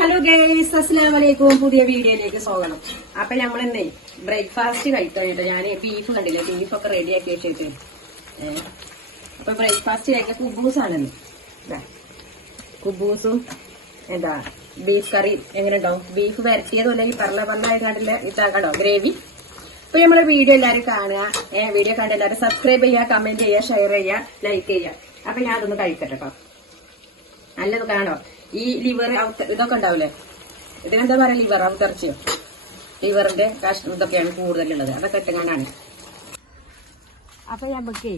Hello guys അസ്സലാം വലൈക്കും പുതിയ വീഡിയോയിലേക്ക് സ്വാഗതം. അപ്പൊ നമ്മൾ ഇന്നേ ബ്രേക്ക്ഫാസ്റ്റ് കഴിക്കാനായിട്ട് ഞാൻ ബീഫ് കണ്ടില്ലേ? ബീഫ് ഒക്കെ റെഡി ആക്കി വെച്ചിട്ട്. അപ്പൊ ബ്രേക്ക്ഫാസ്റ്റ് കഴിക്കാൻ കുബൂസ് ആണെന്ന് ഇതാ. കുബൂസും എന്താ ബീഫ് കറി എങ്ങനെ ഉണ്ടാവും ബീഫ് വരട്ടിയതും പറഞ്ഞ പറഞ്ഞ പറലായിക്കാണ്ടില്ല ഇതാക്കണ്ടോ ഗ്രേവി അപ്പൊ നമ്മളെ വീഡിയോ എല്ലാവരും കാണുക. വീഡിയോ കണ്ട് എല്ലാവരും സബ്സ്ക്രൈബ് ചെയ്യുക കമന്റ് ചെയ്യുക ഷെയർ ചെയ്യുക ലൈക്ക് ചെയ്യുക. അപ്പൊ ഞാൻ അതൊന്ന് കഴിക്കട്ടെ കേട്ടോ നല്ലത് കാണോ? ഈ ലിവർ ഇതൊക്കെ ഉണ്ടാവില്ലേ ഇതിനെന്താ പറയാ ലിവർ അവതർച്ചയോ ലിവറിന്റെ കഷ്ണം ഇതൊക്കെയാണ് കൂടുതലുള്ളത്. അതൊക്കെ ഇട്ടുകൊണ്ടാണ്. അപ്പൊ നമുക്ക്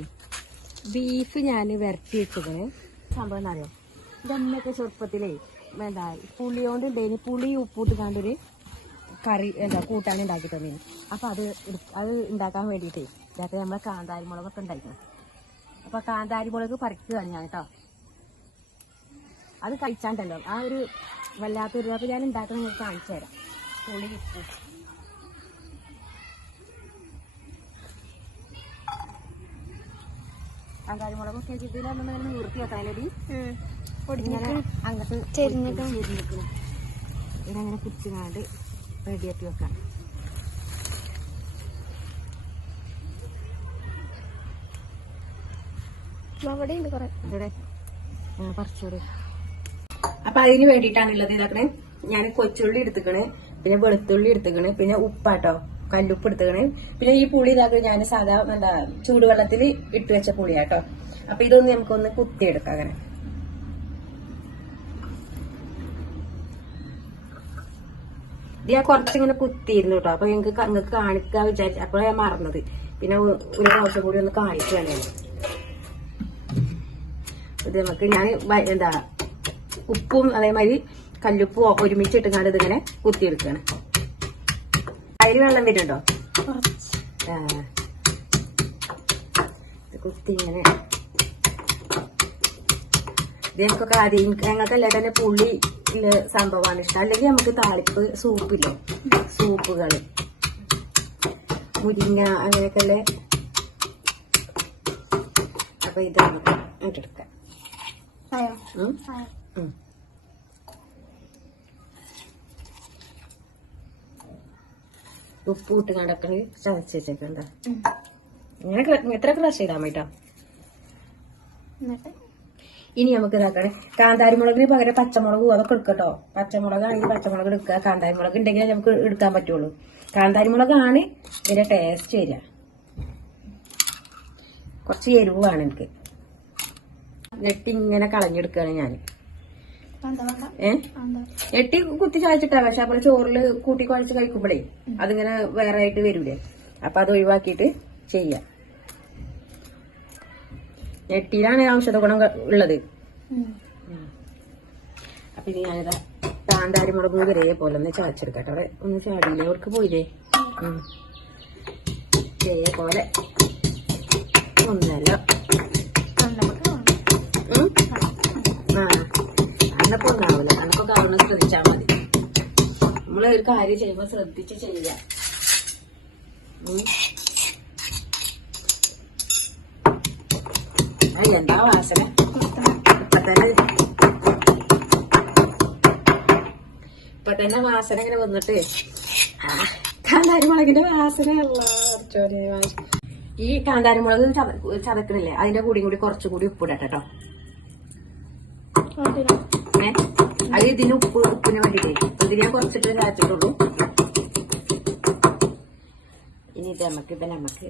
ബീഫ് ഞാൻ വരട്ടി വെച്ചതിന് സംഭവം എന്നറിയോ ഇതെന്നൊക്കെ ചെറുപ്പത്തിലേ എന്താ പുളിയോണ്ട് ഉണ്ടായിന് പുളി ഉപ്പിട്ട് കണ്ടൊരു കറി എന്താ കൂട്ടാൻ ഉണ്ടാക്കി തന്നീന്. അപ്പൊ അത് അത് ഉണ്ടാക്കാൻ വേണ്ടിയിട്ടേ ഇതൊക്കെ നമ്മളെ കാന്താരി മുളകൊക്കെ ഉണ്ടായിരുന്നു അപ്പൊ കാന്താരി മുളക് പറിക്കുകയാണ് ഞാൻ കേട്ടോ. അത് കഴിച്ചാണ്ടല്ലോ. ആ ഒരു വല്ലാത്തൊരു അപ്പൊ ഞാൻ ഉണ്ടാക്കുന്ന നിങ്ങൾക്ക് കാണിച്ചു തരാം. പുളി ഉപ്പ്. ഇതിലൊന്നും വെക്കാനടി ഇങ്ങനെ അങ്ങോട്ട് ചെരിഞ്ഞിട്ടും. ഇതങ്ങനെ റെഡിയാക്കി വെക്കാം. അവിടെ ഉണ്ട് കൊറേ. ഇവിടെ പറിച്ചോട് അപ്പൊ അതിന് വേണ്ടിയിട്ടാണുള്ളത് ഇതാക്കണേ. ഞാൻ കൊച്ചുള്ളി എടുത്തുക്കണ് പിന്നെ വെളുത്തുള്ളി എടുത്തുക്കണ് പിന്നെ ഉപ്പാട്ടോ കല്ലുപ്പ് എടുത്തുക്കണ്. പിന്നെ ഈ പുളി ഇതാക്കണേ ഞാൻ സാധാ എന്താ ചൂടുവെള്ളത്തിൽ ഇട്ട് വെച്ച പുളിയാട്ടോ. അപ്പൊ ഇതൊന്ന് നമുക്കൊന്ന് കുത്തിയെടുക്കാം അങ്ങനെ. ഇത് ഞാൻ കുറച്ചിങ്ങനെ കുത്തിയിരുന്നു കേട്ടോ. അപ്പൊ എനിക്ക് നിങ്ങൾക്ക് കാണിക്കാൻ വിചാരിച്ചു അപ്പോഴാണ് ഞാൻ മറന്നത്. പിന്നെ ഒരു ദിവസം കൂടി ഒന്ന് കാണിക്കുകയാണ് ഇത് നമുക്ക് ഞാൻ എന്താ ഉപ്പും അതേമാതിരി കല്ലുപ്പും ഒക്കെ ഒരുമിച്ച് ഇട്ടുകൊണ്ട് ഇതിങ്ങനെ കുത്തിയെടുക്കുകയാണ് അതിൽ വെള്ളം വരുന്നുണ്ടോ? കുത്തി ഇങ്ങനെ ഇത് നമുക്കൊക്കെ ആദ്യം ഞങ്ങൾക്കല്ലേ തന്നെ പുള്ളി ഉള്ള സംഭവമാണ് ഇഷ്ടം. അല്ലെങ്കിൽ നമുക്ക് താളിപ്പ് സൂപ്പില്ലേ? സൂപ്പുകൾ മുരിങ്ങ അങ്ങനെയൊക്കെ അല്ലേ അപ്പൊ ഇത് നമുക്ക് ഉപ്പ് ഇട്ട് കണ്ടൊക്കെ ചതച്ച് വെച്ചേക്കണ്ട ഇങ്ങനെ എത്ര ക്രഷ് ചെയ്താൽ മതിട്ടോ ഇനി നമുക്ക് ഇതാക്കണേ. കാന്താരി മുളകിന് പകരം പച്ചമുളകും അതൊക്കെ എടുക്കട്ടോ പച്ചമുളകാണെങ്കിൽ പച്ചമുളക് എടുക്കുക കാന്താരി മുളക് ഉണ്ടെങ്കിൽ നമുക്ക് എടുക്കാൻ പറ്റുള്ളൂ. കാന്താരി മുളകാണ് ഇതിന്റെ ടേസ്റ്റ് വരിക. കുറച്ച് എരിവാണ് എനിക്ക്. എന്നിട്ട് ഇങ്ങനെ കളഞ്ഞെടുക്കുകയാണ് ഞാൻ എട്ടി കുത്തി ചായച്ചിട്ടാ പക്ഷെ അപ്പോൾ ചോറിൽ കൂട്ടി കുഴച്ച് കഴിക്കുമ്പോഴേ അതിങ്ങനെ വേറെ ആയിട്ട് വരൂലേ. അപ്പൊ അത് ഒഴിവാക്കിയിട്ട് ചെയ്യാം. എട്ടിയിലാണ് ഔഷധ ഗുണം ഉള്ളത്. അപ്പൊ ഇനി ഞാനിതാ കാന്താരി മുളക് വരെ പോലെ ഒന്ന് ചാച്ചെടുക്കട്ടെ അവിടെ ഒന്ന് ചാടിയില്ലേ? അവർക്ക് പോയില്ലേ. ഇതേപോലെ ഒന്നല്ല. അന്നപ്പോ ഉണ്ടാവില്ല കണക്കൊക്കെ ആവുന്ന ശ്രദ്ധിച്ചാൽ മതി. നമ്മൾ ഒരു കാര്യം ചെയ്യുമ്പോ ശ്രദ്ധിച്ച് ചെയ്യുക. എന്താ വാസന? ഇപ്പൊ തന്നെ തന്നെ വാസന ഇങ്ങനെ വന്നിട്ട്. കാന്താരിമുളകിന്റെ കാന്താരി മുളകിന്റെ വാസന ഈ കാന്താരി മുളക് ചത- ചതക്കണില്ലേ അതിന്റെ കൂടിയും കൂടി കുറച്ചുകൂടി ഉപ്പിടട്ടോ. ഏ അത് ഇതിന് ഉപ്പ് ഉപ്പിന് വേണ്ടിട്ടേ. ഇതിന് ഞാൻ കുറച്ചിട്ട് കാച്ചിട്ടുള്ളൂ. ഇനി ഇത് നമുക്ക് ഇത് നമുക്ക്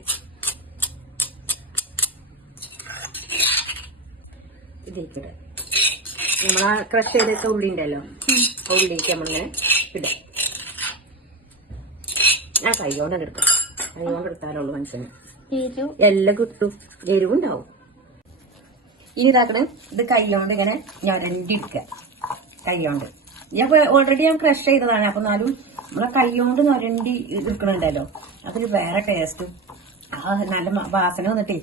ഇതിലേക്കിടാം നമ്മളാ ക്രഷ് ചെയ്തൊക്കെ ഉള്ളി ഉണ്ടല്ലോ. ആ ഉള്ളിലേക്ക് നമ്മളിങ്ങനെ ഇടാം. ഞാൻ കൈകൊണ്ട് എടുക്കാം. കൈകൊണ്ട് എടുത്താലുള്ളൂ മനുഷ്യന്. എല്ലാം കിട്ടും. എരിവുണ്ടാവും. ഇനി ഇതാക്കണേ ഇത് കൈകൊണ്ട് ഇങ്ങനെ ഞൊരണ്ടിരിക്കുക കൈകൊണ്ട്. ഞാൻ ഓൾറെഡി ഞാൻ ക്രഷ് ചെയ്തതാണ്. അപ്പൊ എന്നാലും നമ്മളെ കൈകൊണ്ട് നൊരണ്ടി എടുക്കണുണ്ടല്ലോ അതൊരു വേറെ ടേസ്റ്റും ആ നല്ല വാസന വന്നിട്ടേ.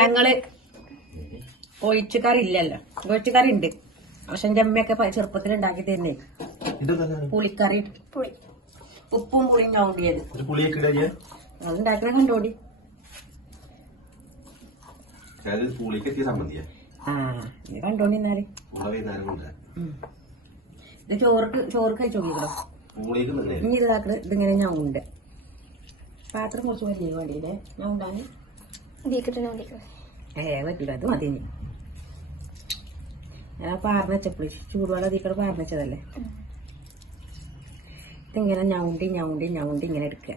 ഞങ്ങൾ ഒഴിച്ചുകറില്ലല്ലോ ഒഴിച്ചുകറി ഉണ്ട് പക്ഷെ എന്റെ അമ്മയൊക്കെ ചെറുപ്പത്തിൽ ഉണ്ടാക്കി തരുന്നേ. പുളിക്കറി. പുളി. ഉപ്പും പുളിയും കൗണ്ട് ഒരു പുളിയൊക്കെ ഇടുക ചെയ്യാ അതുണ്ടാക്കണ കണ്ടോടി. അത് പുളിക്ക് എത്തിയ സംബന്ധിയാ? ആ ഇത് ഇത് ചോർക്ക് ചോർക്ക് ഇനി ഇതാക്കണ് ഇതിങ്ങനെ ഞൗണ്ട്. പാത്രം കുറച്ച് വലിയ വേണ്ടിയില്ലേ? ഞാൻ ഇതിക്കിട്ട് ഏ പറ്റൂല അത് മതി ഞാൻ പാർന്ന് വെച്ചപ്പോഴേ ചൂടുവെള്ളം അതിക്കടെ പാർന്ന് വെച്ചതല്ലേ? ഇതിങ്ങനെ ഞൗണ്ടി ഞൗണ്ടി ഞൗണ്ടി ഇങ്ങനെ എടുക്കുക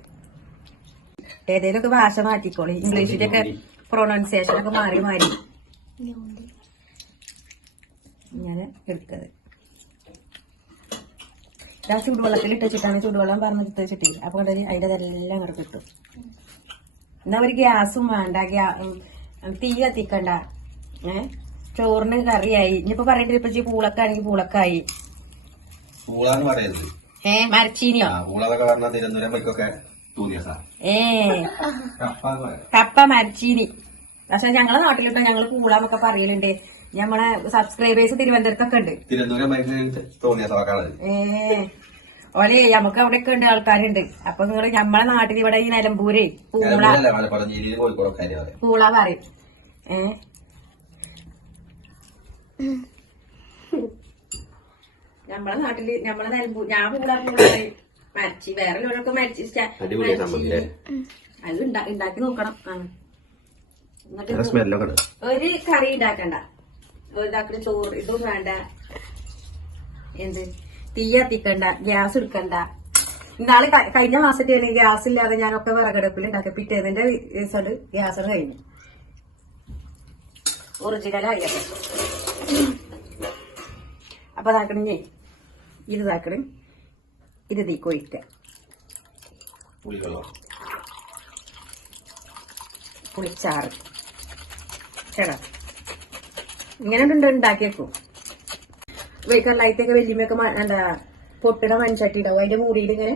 ഏതേലൊക്കെ ഭാഷ മാറ്റിക്കോളി. ഇംഗ്ലീഷിലൊക്കെ പ്രൊണൗൺസിയേഷൻ ഒക്കെ മാറി മാറി. ഇങ്ങനെ എടുക്കത് ഇതാ ചൂടുവെള്ളത്തിൽ ഇട്ട് വെച്ചിട്ടാണ് ചൂടുവെള്ളം പറഞ്ഞിട്ട് വെച്ചിട്ട് അപ്പൊ കണ്ടത് അതിന്റെ ഇതെല്ലാം ഇങ്ങോട്ട് കിട്ടും. എന്നാ ഒരു ഗ്യാസും വേണ്ട. ഗ്യാ തീ കത്തിക്കണ്ട. ഏ? ചോറിന് കറിയായി. ഇനിയിപ്പോ പറയണ്ടത് ഇപ്പൊ പൂളക്കാണെങ്കിൽ പൂളക്കായി. പൂളാന്ന് പറയരുത്. ഏ മരച്ചീനിയോ? പൂളതൊക്കെ പറഞ്ഞാൽ തിരുവനന്തപുരം സാ ഏ. കപ്പ മരച്ചീനി. പക്ഷെ ഞങ്ങളെ നാട്ടിലിപ്പോ ഞങ്ങൾ കൂടാന്നൊക്കെ പറയലുണ്ട് ഞമ്മളെ സബ്സ്ക്രൈബേഴ്സ് തിരുവനന്തപുരത്തൊക്കെ ഉണ്ട്. ഏ. ഓലെ നമുക്ക് അവിടെയൊക്കെ ഉണ്ട് ആൾക്കാരുണ്ട്. അപ്പൊ നിങ്ങൾ നമ്മളെ നാട്ടിൽ ഇവിടെ ഈ നിലമ്പൂര് പൂള പൂള പറയും. ഏ. നമ്മളെ നാട്ടിൽ നമ്മളെ നിലമ്പൂർ ഞാൻ പൂള പൂള പറയും. മരിച്ചി വേറെ ഉള്ളവരൊക്കെ മരച്ചി. അത് ഉണ്ടാ- ഉണ്ടാക്കി നോക്കണം. ആ എന്നിട്ട് ഒരു കറി ഉണ്ടാക്കണ്ട. ഒരു ഇതാക്കുന്ന ചോറ് ഇതും വേണ്ട. എന്ത്? തീ കത്തിക്കണ്ട ഗ്യാസ് എടുക്കണ്ട. ഇന്നാൾ കഴിഞ്ഞ മാസത്തെ ഗ്യാസ് ഇല്ലാതെ ഞാനൊക്കെ വിറകടുപ്പിൽ ഉണ്ടാക്കി. പിറ്റേതിന്റെ ദിവസം ഗ്യാസ് കഴിഞ്ഞു. ഒറിജിനൽ ആയില്ലേ അപ്പൊ ഇതാക്കണേ ഇത് ഇതാക്കണം. ഇത് തീ കൊഴിക്ക പുളികളോ പുളിച്ചാറ്. ചേട്ടാ ഇങ്ങനെ രണ്ടും ഉണ്ടാക്കിയേക്കും വെക്കല്ലായിട്ടൊക്കെ വല്യമ്മയൊക്കെ മ- എന്താ പൊട്ടിട മൺചട്ടി ഉണ്ടാവും അതിന്റെ മൂടിയിൽ ഇങ്ങനെ.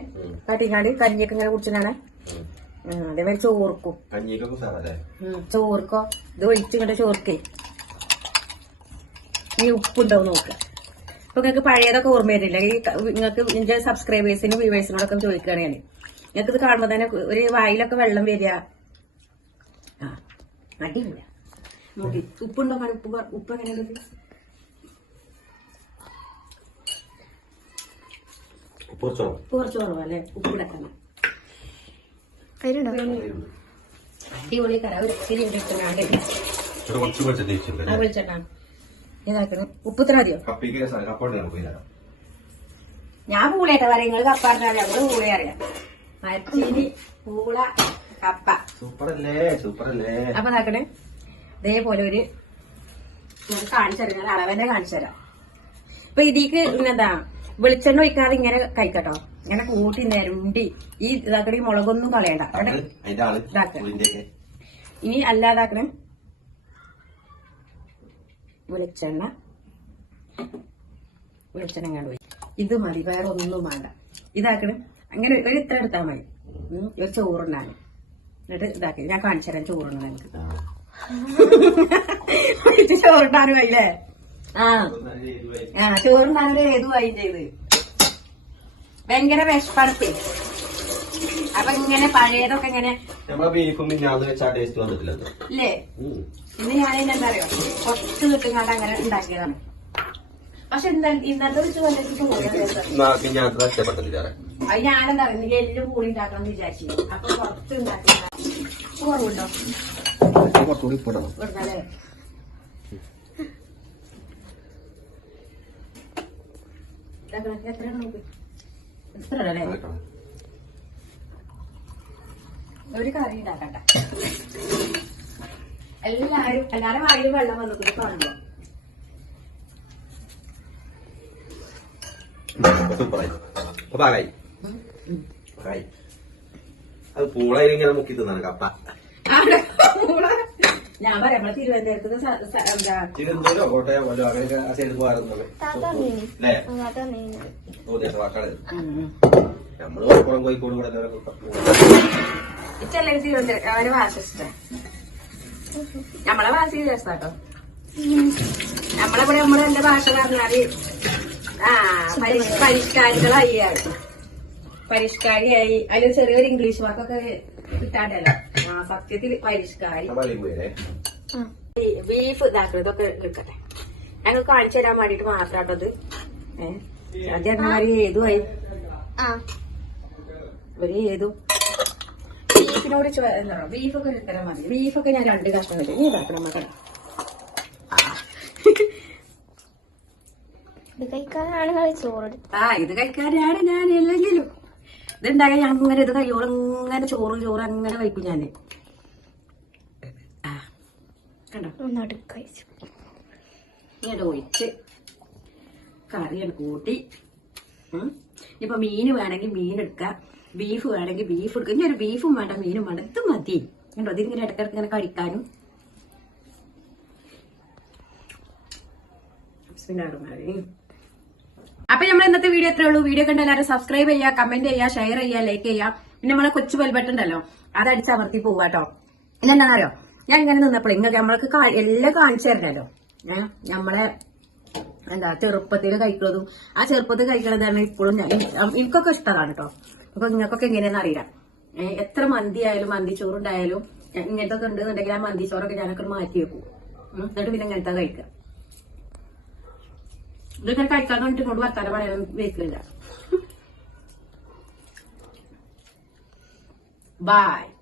കാട്ടിക്കാണ്ട് കഞ്ഞിയൊക്കെ ഇങ്ങനെ കുടിച്ചിട്ടാണ്. അതേമാതിരി ചോർക്കും. ചോർക്കോ? ഇത് ഒഴിച്ചിങ്ങോട്ട് ചോർക്കേ. ഈ ഉപ്പുണ്ടാവും നോക്കുക ഇപ്പൊ നിങ്ങൾക്ക് പഴയതൊക്കെ ഓർമ്മ വരുന്നില്ല ഈ നിങ്ങൾക്ക് നിന്റെ സബ്സ്ക്രൈബേഴ്സിനും വ്യൂവേഴ്സിനോടൊക്കെ ചോദിക്കുകയാണ് ഞാൻ നിങ്ങൾക്ക് ഇത് കാണുമ്പോൾ തന്നെ ഒരു വായിലൊക്കെ വെള്ളം വരിക. ആ അടിയില്ല നോക്കി ഉപ്പുണ്ടോ കാണി ഉപ്പ് ഉപ്പ് എങ്ങനെയുണ്ട് ഉപ്പ് കുറച്ച് കുറവല്ലേ ഉപ്പ് കിടക്കണം അടിപൊളി കര ഒരു ഇച്ചിരി ഇവിടെ ഇട്ടുകൊണ്ട് ഇതാക്കണം ഉപ്പ് ഇത്ര മതിയോ ഞാൻ പൂളയായിട്ട് പറയാം. നിങ്ങൾ കപ്പ അറിഞ്ഞാൽ ഞങ്ങൾ പൂള അറിയാം മരച്ചീനി പൂള കപ്പ. സൂപ്പറല്ലേ? സൂപ്പറല്ലേ? അപ്പൊ നോക്കണേ ഇതേപോലെ ഒരു ഞാൻ കാണിച്ചു തരാം. ഞാൻ അളവന്നെ കാണിച്ചു തരാം. ഇപ്പൊ ഇതിക്ക് പിന്നെന്താ? വെളിച്ചെണ്ണ ഒഴിക്കാതെ ഇങ്ങനെ കഴിക്കട്ടോ. ഇങ്ങനെ കൂട്ടി നിരണ്ടി ഈ ഇതാക്കണ ഈ മുളകൊന്നും കളയണ്ട. ഇനി അല്ലാതാക്കണേ വെളിച്ചെണ്ണ. വെളിച്ചെണ്ണ കണ്ടു ഇത് മതി വേറെ ഒന്നും വേണ്ട. ഇതാക്കണേ. അങ്ങനെ ഒരു ഇത്ര എടുത്താൽ മതി. ഒരു ചോറുണ്ടാകും എന്നിട്ട് ഇതാക്കി. ഞാൻ കാണിച്ചു തരാം ചോറുണ്ട് നിങ്ങൾക്ക് ചോറുണ്ടാനും ആയില്ലേ? ആ. ഏതു ആ ചോറുണ്ടാനും ഏതുമായി ചെയ്ത് ഭയങ്കര വിഷപ്പടുപ്പേ അപ്പൊ ഇങ്ങനെ പഴയതൊക്കെ ഇങ്ങനെ നമ്മളെ ബീഫും മിഞ്ഞാന്ന് വെച്ചാ ടേസ്റ്റ് വന്നിട്ടില്ല ഇല്ലേ? ഇന്ന് ഞാൻ എന്താ അറിയോ? കുറച്ച് കിട്ടുങ്ങാണ്ട് അങ്ങനെ ഉണ്ടാക്കിയതാണ്. പക്ഷെ എന്താ ഇന്നത്തെ വെച്ച് വന്നിട്ട്. മിഞ്ഞാന്ന് ഇഷ്ടപ്പെട്ടില്ല അത് ഞാനെന്താ പറയുക എല്ലാം കൂടി ഉണ്ടാക്കണം എന്ന് വിചാരിച്ചു. അപ്പൊ കുറച്ച് ഉണ്ടാക്കി കുറവുണ്ടോ? കുറച്ചുകൂടി ഇപ്പിടണം വെറുതെ എത്ര നോക്ക്. എത്ര അല്ലേ ഒരു കറി ഉണ്ടാക്കട്ടെ. എല്ലാരും എല്ലാരും വായിൽ വെള്ളം വന്നിട്ട് പറഞ്ഞു അത് പൂളയിൽ ഇങ്ങനെ മുക്കി തിന്നാണ് കപ്പ. പൂള- ഞാൻ പറയാം നമ്മളെ തിരുവനന്തപുരത്ത് എന്താ തിരുവനന്തപുരം കോട്ടയം കൊല്ലം അങ്ങനെയൊക്കെ ആ സൈഡ് തോന്നിയ നമ്മൾ മലപ്പുറം കോഴിക്കോട് ഇവിടെ ഇച്ചല്ലേ തിരുവനന്തപുരം അവർ ഭാഷ ഇഷ്ടം നമ്മളെ ഭാഷ രസാട്ടോ നമ്മളിവിടെ നമ്മളെ എന്റെ ഭാഷ പറഞ്ഞാൽ ആ പരിഷ് പരിഷ്കാരികളായി പരിഷ്കാരിയായി. അതിൽ ചെറിയൊരു ഇംഗ്ലീഷ് വാക്കൊക്കെ കിട്ടാണ്ടല്ലോ. ആ സത്യത്തിൽ പരിഷ്കാരി. ബീഫ് ഇതാക്കണം ഇതൊക്കെ എടുക്കട്ടെ. ഞങ്ങൾ കാണിച്ചു തരാൻ വേണ്ടിട്ട് മാത്രാട്ടത് ഏഹ് സദ്യ പറഞ്ഞ ഏതുമായി ആ. ഒരു ഏതു ബീഫിനോട് എന്താണോ ബീഫൊക്കെ എടുത്തരാൻ മതി. ബീഫൊക്കെ ഞാൻ രണ്ട് കഷ്ണം വെച്ചു ഇതാക്കണം മക്കളെ ഇത് കഴിക്കാനാണ് ആ ഇത് കഴിക്കാനാണ് ഞാൻ അല്ലെങ്കിലും ഇതുണ്ടായ ഞാൻ ഇങ്ങനെ ഇത് കയ്യോളം ഇങ്ങനെ ചോറ് ചോറ് അങ്ങനെ കഴിക്കും ഞാൻ ആ കണ്ടോ? ഇങ്ങനെ ഒഴിച്ച് കറിയാണ് കൂട്ടി. ഇപ്പൊ മീന് വേണമെങ്കിൽ മീൻ എടുക്കാം. ബീഫ് വേണമെങ്കിൽ ബീഫ് എടുക്കും. ഇനി ഒരു ബീഫും വേണ്ട മീനും വേണ്ട. ഇത് മതി. കണ്ടോ ഇതിങ്ങനെ ഇടയ്ക്കിടയ്ക്ക് ഇങ്ങനെ കഴിക്കാനും. അപ്പൊ നമ്മൾ ഇന്നത്തെ വീഡിയോ എത്രേ ഉള്ളൂ. വീഡിയോ കണ്ട എല്ലാവരും സബ്സ്ക്രൈബ് ചെയ്യുക കമന്റ് ചെയ്യുക ഷെയർ ചെയ്യുക ലൈക്ക് ചെയ്യുക. പിന്നെ നമ്മളെ കൊച്ചു വെൽബട്ടുണ്ടല്ലോ അത് അടിച്ചമർത്തി പോവാ കേട്ടോ. ഇതെന്താണെന്നറിയോ? ഞാൻ ഇങ്ങനെ നിന്നപ്പോൾ നിങ്ങൾക്ക് നമ്മൾക്ക് എല്ലാം കാണിച്ചു തരണല്ലോ. ഏഹ് നമ്മളെ എന്താ ചെറുപ്പത്തിൽ കഴിക്കുന്നതും ആ ചെറുപ്പത്തിൽ കഴിക്കണതാണ് ഇപ്പോഴും ഞാൻ എനിക്കൊക്കെ ഇഷ്ടമാണ് കേട്ടോ അപ്പൊ നിങ്ങൾക്കൊക്കെ എങ്ങനെയാണെന്ന് അറിയില്ല. ഏ, എത്ര മന്തി ആയാലും മന്തി ചോറുണ്ടായാലും ഇങ്ങനത്തെ ഒക്കെ ഉണ്ടെന്നുണ്ടെങ്കിൽ ആ മന്തി ചോറൊക്കെ ഞാനൊക്കെ മാറ്റി വെക്കും. എന്നിട്ട് പിന്നെ ഇങ്ങനത്തെ കഴിക്കുക ഇതൊക്കെ കഴിക്കാൻ വേണ്ടിട്ട് കൊണ്ട് വർത്താനം പറയാൻ വെക്കില്ല ബൈ